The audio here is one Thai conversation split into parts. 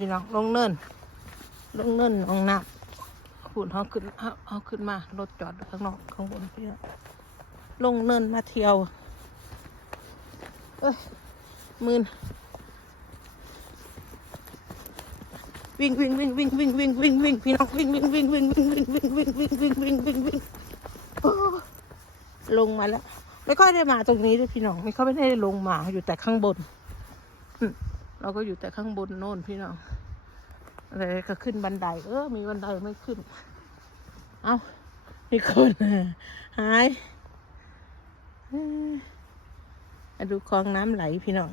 พี่น้องลงเนินลงเนินลงน้ำขุนเขาขึ้นเขาเขาขึ้นมารถจอดข้างนอกข้างบนพี่น้องลงเนินมาเที่ยว เอ้ยมืนวิ่งวิ่งวิ่งวิ่งวิ่งวิ่งวิ่งวิ่งพี่น้องวิ่งวิ่งวิ่งวิ่งวิ่งวิ่งวิ่งวิ่งวิ่งวิ่งวิ่งวิ่งวิ่งลงมาแล้วไม่ค่อยได้มาตรงนี้ด้วยพี่น้องไม่ค่อยไม่ได้ลงมาอยู่แต่ข้างบน เราก็อยู่แต่ข้างบนโน่นพี่น้อง อะไรก็ขึ้นบันได เออ มีบันไดไม่ขึ้น เอามีคนหายเอ้ยมาดูคลองน้ำไหลพี่น้อง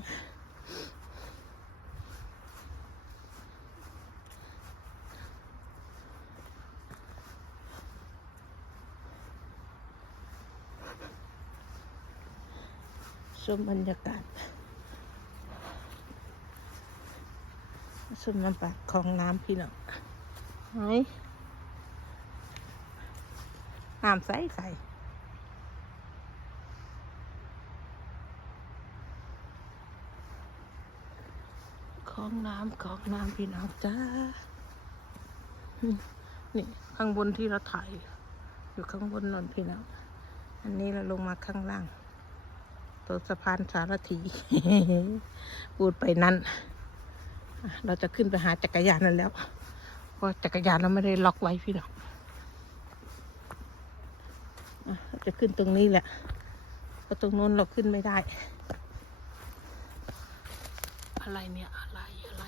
ชมบรรยากาศ ชมน้ำปากของน้ำพี่น้องไหนน้ำใสใสของน้ำของน้ำพี่น้องจ้าอืมนี่ข้างบนที่เราถ่ายอยู่ข้างบนนนพี่น้อง อันนี้เราลงมาข้างล่าง ตัวสะพานสารถี พูดไปนั้นอะ เราจะขึ้นไปหาจักรยานนั่นแล้ว เพราะจักรยานเราไม่ได้ล็อกไว้พี่น้องจะขึ้นตรงนี้แหละเพราะตรงโน้นเราขึ้นไม่ได้ อะไรเนี่ยอะไรอะไร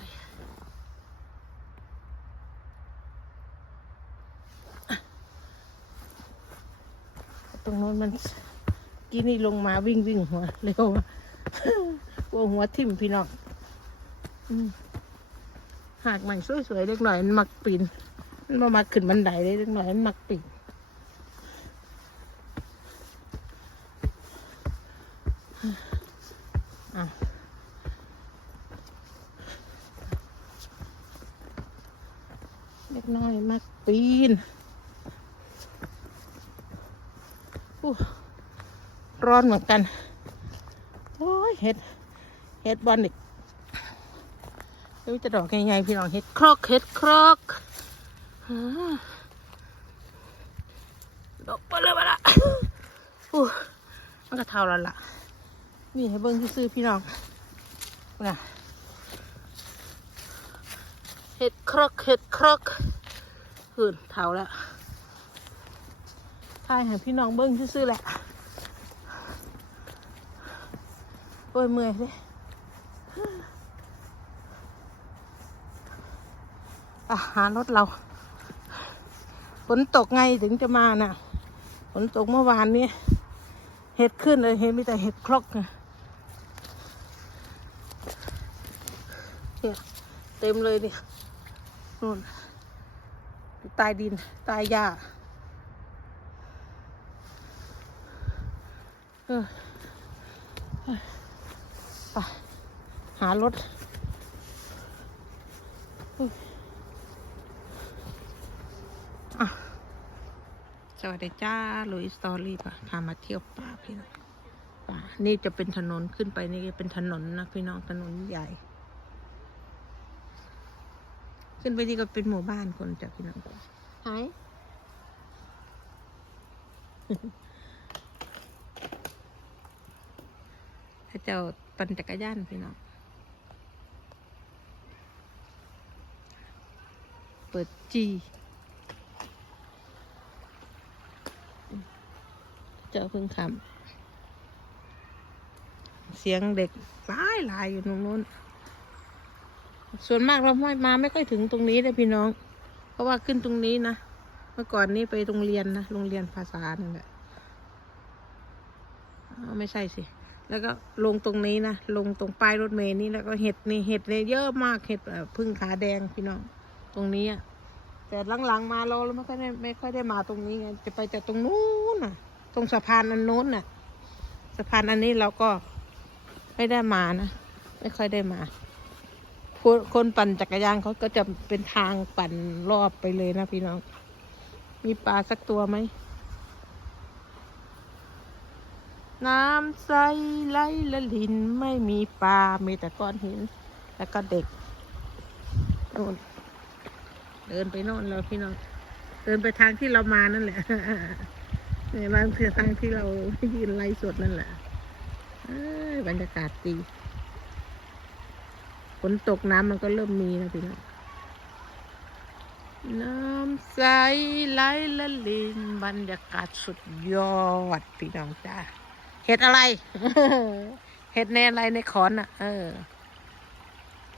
ตรงโน้นมันกี้นี่ลงมาวิ่งวิ่งหัวเร็วอะกลัวหัวทิ่มพี่น้องอืม หากใหม่สวยๆเล็กหน่อยมันมักปีนมันมามาขึ้นบันไดเลยเล็กหน่อยมันมักปีนอะเล็กน้อยมักปีนอู้ร้อนเหมือนกัน โอ้ยเห็ด เห็ดบอลอีก ไม่รู้จะดอกยังไงพี่น้องเห็ดครอกเห็ดครอกดอกไปเลยมาละอู้มันก็เท่าแล้วล่ะนี่ให้เบิ้งซื้อๆพี่น้องนะเห็ดครอกเห็ดครอกหืนเท่าแล้วทายให้พี่น้องเบิ้งซื้อๆแหละ โอ้ยเมื่อยเลยอะ หารถเรา ฝนตกไงถึงจะมาน่ะ ฝนตกเมื่อวานนี้ เห็ดขึ้นเลยเห็นมีแต่เห็ดครกเนี่ยเต็มเลยเนี่ยนู่นอยู่ใต้ดินใต้หญ้าเออไปหารถอุ๊ยอะ สวัสดีจ้าลุยสตอรี่ป่ะพามาเที่ยวป่าพี่น้องป่านี่จะเป็นถนนขึ้นไปนี่เป็นถนนนะพี่น้องถนนใหญ่ ขึ้นไปนี่ก็เป็นหมู่บ้านคนจากพี่น้องหายถ้าเจ้าปั่นจักรยานพี่น้องเปิดจี เจ้าพิ่งคำเสียงเด็กหลายหลายอยู่ตรงนู้น ส่วนมากเราไม่มาไม่ค่อยถึงตรงนี้เลยพี่น้อง เพราะว่าขึ้นตรงนี้นะ เมื่อก่อนนี้ไปโรงเรียนนะ โรงเรียนภาษานั่นแหละไม่ใช่สิ แล้วก็ลงตรงนี้นะ ลงตรงป้ายรถเมล์นี่แล้วก็เห็ดนี่เห็ดเนี่ยเยอะมากเห็ดพึ่งขาแดงพี่น้อง ตรงนี้อะแต่หลังๆมาเราไม่ค่อยได้ไม่ค่อยได้มาตรงนี้ไงจะไปแต่ตรงนู้นน่ะ ตรงสะพานอันโน้นน่ะ สะพานอันนี้เราก็ไม่ได้มานะ ไม่ค่อยได้มาคนปั่นจักรยานเขาก็จะเป็นทางปั่นรอบไปเลยนะพี่น้อง มีปลาสักตัวไหม น้ำใสไหลละลินไม่มีปลา มีแต่ก้อนหิน แล้วก็เด็กนู่นเดินไปโน่นแล้วพี่น้อง เดินไปทางที่เรามานั่นแหละ เนี่ยบางคือทางที่เรายืนไล่สดนั่นแหละบรรยากาศดีฝนตกน้ำมันก็เริ่มมีนะพี่น้องน้ำใสไหลละลินบรรยากาศสุดยอดพี่น้องจ้าเห็ดอะไร เห็ดในอะไรในขอนอะ เออ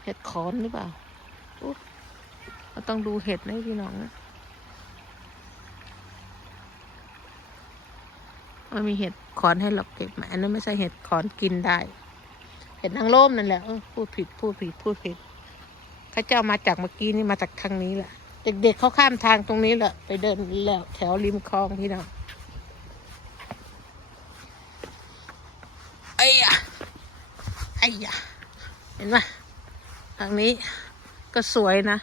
เห็ดขอนหรือเปล่าอ๊เราต้องดูเห็ดนะพี่น้องนะ มันมีเห็ดขอนให้เราเก็บมาอันนั้นไม่ใช่เห็ดขอนกินได้ เห็ดนางร่มนั่นแหละพูดผิดพูดผิดพูดผิดเข้าเจ้ามาจากเมื่อกี้นี่มาจากทางนี้แหละเด็ก ๆเขาข้ามทางตรงนี้แหละไปเดินแล้วแถวริมคลองพี่น้องไอ้ยะไอ้ยะเห็นไหมทางนี้ก็สวยนะ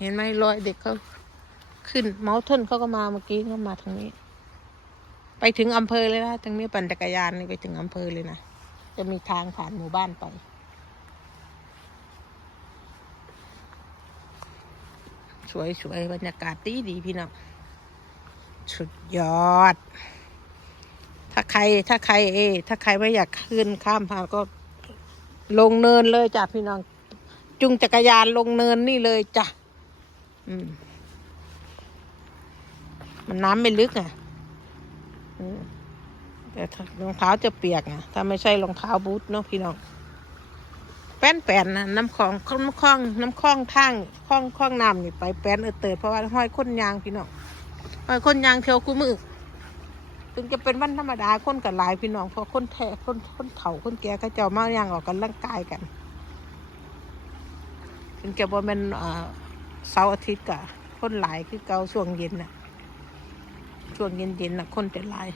เห็นไหมรอยเด็กเขา ขึ้นเมาเทนเขาก็มาเมื่อกี้เขามาทางนี้ ไปถึงอำเภอเลยนะทางนี้ปั่นจักรยานนี่ไปถึงอำเภอเลยนะจะมีทางผ่านหมู่บ้านไปสวยสวยบรรยากาศดีดีพี่น้องสุดยอด ถ้าใครถ้าใครเอ ถ้าใครไม่อยากขึ้นข้ามผ่านก็ลงเนินเลยจ้ะพี่น้อง จุงจักรยานลงเนินนี่เลยจ้ะ อืม มันน้ำไม่ลึกอะแต่รองเท้าจะเปียกอะถ้าไม่ใช่รองเท้าบูทเนาะพี่น้องแป้นแป้นนะน้ำของน้ำคลองน้ำคลองทางคลองคลองน้ำนี่ไปแป้นเออเติดเพราะว่าห้อยค้นยางพี่น้องห้อยค้นยางเที่ยวคู่มือถึงจะเป็นวันธรรมดาคนกับหลายพี่น้องเพราะคนแท้คนคนเฒ่าคนแก่ก็เจ้ามายางออกกันร่างกายกันถึงจะบ่เป็นเสาร์อาทิตย์กะคนหลายคือเก่าช่วงเย็นน่ะ ช่วงเย็นๆน่ะคนจะหลาย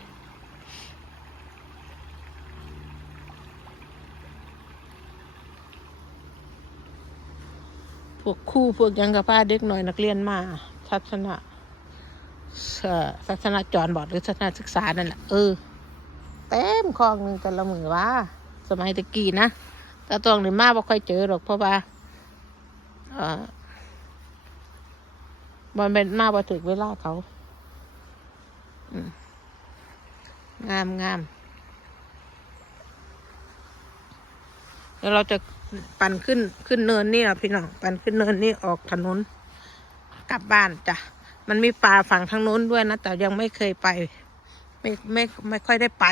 พวกคู่พวกยังกับพาเด็กหน่อยนักเรียนมาทัศนะเอ่อทัศนะจรบอดหรือทัศนาศึกษานั่นแหละเออเต็มคลองหนึ่งกันละมือว่า สมัยตะกี้นะแต่ตรงนี้มาบ่ค่อยเจอหรอกเพราะว่าเออมันเป็นมาบ่ถึงเวลาเขา งามงามเดี๋ยวเราจะปั่นขึ้นขึ้นเนินนี่แหละพี่น้องปั่นขึ้นเนินนี่ออกถนนกลับบ้านจ้ะมันมีป่าฝั่งทางโน้นด้วยนะ แต่ยังไม่เคยไป ไม่ไม่ไม่ค่อยได้ไป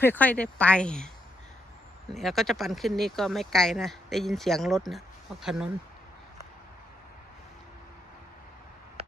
ไม่ค่อยได้ไปแล้วก็จะปั่นขึ้นนี่ก็ไม่ไกลนะ ได้ยินเสียงรถนะออกถนน